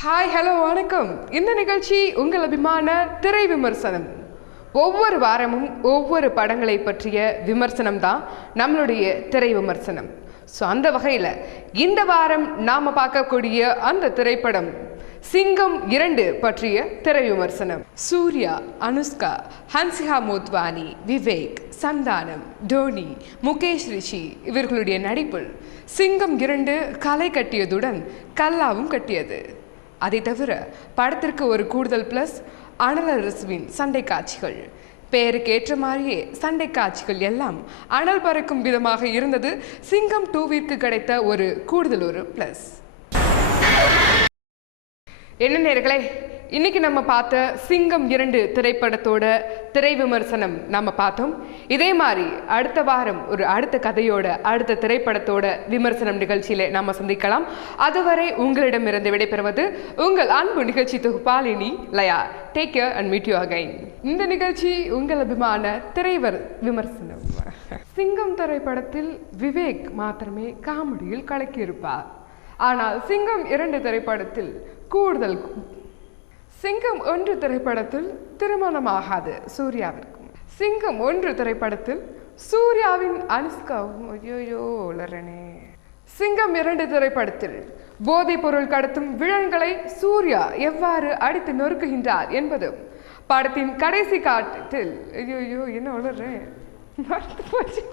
Hi hello வணக்கம். இந்த நிகழ்ச்சி உங்கள் அபிமான திரை விமர்சனம். ஒவ்வொரு வாரமும் ஒவ்வொரு படங்களை பற்றிய விமர்சனம் தான் நம்மளுடைய திரை விமர்சனம். ஸோ அந்த வகையில் இந்த வாரம் நாம் பார்க்கக்கூடிய அந்த திரைப்படம் சிங்கம் 2 பற்றிய திரை விமர்சனம். சூர்யா, அனுஷ்கா, ஹன்சிகா மோத்வானி, விவேக், சந்தானம், டோனி, முகேஷ் ரிஷி இவர்களுடைய நடிப்பில் சிங்கம் 2 கலை கட்டியதுடன் கல்லாவும் கட்டியது. அதை தவிர படத்திற்கு ஒரு கூடுதல் பிளஸ் அனலரசுவின் சண்டை காட்சிகள். பெயருக்கு ஏற்ற மாதிரியே சண்டை காட்சிகள் எல்லாம் அனல் பறக்கும் விதமாக இருந்தது. சிங்கம் 2விற்கு கிடைத்த ஒரு கூடுதல் பிளஸ். என்ன நேயர்களே, இன்னைக்கு நம்ம பார்த்த சிங்கம் 2 திரைப்படத்தோட திரை விமர்சனம் நம்ம பார்த்தோம். இதே மாதிரி அடுத்த வாரம் ஒரு அடுத்த கதையோட அடுத்த திரைப்படத்தோட விமர்சனம் நிகழ்ச்சியில நாம சந்திக்கலாம். அதுவரை உங்களிடமிருந்து விடைபெறுவது உங்கள் அன்பு நிகழ்ச்சி தொகுப்பாளினி லயா. Take care and meet you again. இந்த நிகழ்ச்சி உங்கள் அபிமான திரைவர் விமர்சனம். சிங்கம் திரைப்படத்தில் விவேக் மாத்திரமே காமெடியில் கலக்கியிருப்பார். ஆனால் சிங்கம் 2 திரைப்படத்தில் கூடுதல். சிங்கம் 1 திரைப்படத்தில் திருமணமாகாது சூர்யாவிற்கும். சிங்கம் 1 திரைப்படத்தில் சூர்யாவின் அனுஷ்காவும் உளறனே. சிங்கம் 2 திரைப்படத்தில் போதைப் பொருள் கடத்தும் வில்லன்களை சூர்யா எவ்வாறு அடித்து நொறுக்குகின்றார் என்பதும் படத்தின் கடைசி காட்டத்தில் என்ன உளறேன் மறந்து போச்சு.